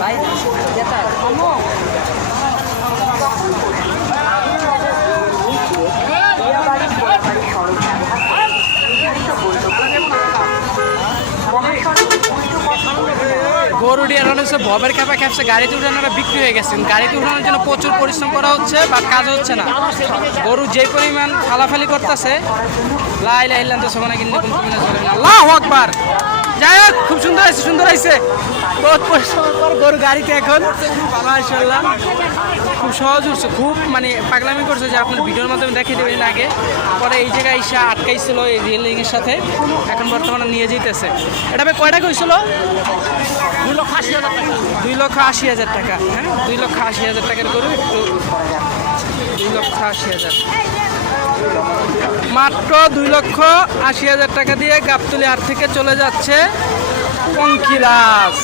ভাই গরুটি এখন হচ্ছে ভবের খেপা খেপছে, গাড়িতে উঠানোরা বিক্রি হয়ে গেছে। গাড়িতে উঠানোর জন্য প্রচুর পরিশ্রম করা হচ্ছে, বাট কাজ হচ্ছে না। গরু যে পরিমাণ ফালাফালি করতেছে, লাইলা ইল্লান তো সমানে কিন্তু আল্লাহু আকবার। যাই হোক, খুব সুন্দর হয়েছে, সুন্দর হয়েছে। বহুত পরিশ্রমের পর গরু গাড়িতে এখন মাশাআল্লাহ খুব সহজ উঠছে। খুব মানে পাগলামি করছে যে আপনার ভিডিওর মাধ্যমে দেখিয়ে দেবেন আগে, পরে এই জায়গায় এসে আটকাইছিল এই রেলিংয়ের সাথে, এখন বর্তমানে নিয়ে যেতেছে। এটা কয় টাকা হয়েছিল? 2,80,000 টাকা। হ্যাঁ, 2,80,000 টাকার গরু, একটু 2,80,000, মাত্র 2,80,000 টাকা দিয়ে গাবতলী হাট থেকে চলে যাচ্ছে পঙ্খিরাজ।